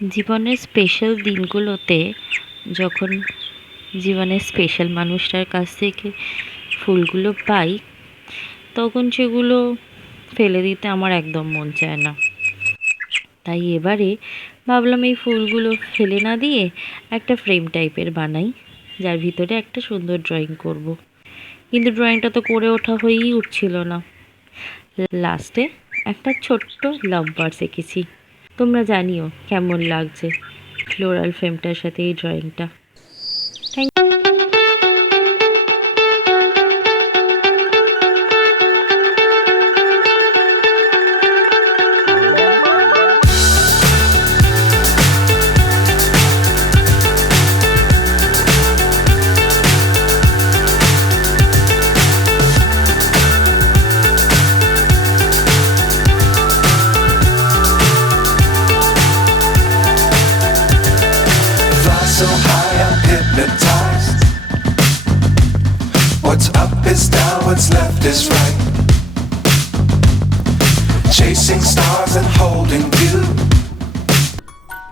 জীবনের স্পেশাল দিনগুলোতে যখন জীবনের স্পেশাল মানুষটার কাছ থেকে ফুলগুলো পাই, তখন সেগুলো ফেলে দিতে আমার একদম মন চায় না। তাই এবারে ভাবলাম এই ফুলগুলো ফেলে না দিয়ে একটা ফ্রেম টাইপের বানাই, যার ভিতরে একটা সুন্দর ড্রয়িং করব। কিন্তু ড্রয়িংটা তো করে ওঠা হয়েই উঠছিল না। লাস্টে একটা ছোট্ট লাভ বার্ডস এঁকেছি। তোমরা জানিও কেমন লাগছে ফ্লোরাল ফ্রেমটার সাথে এই ড্রয়িংটা। So high I'm hypnotized. What's up is down, what's left is right. Chasing stars and holding you.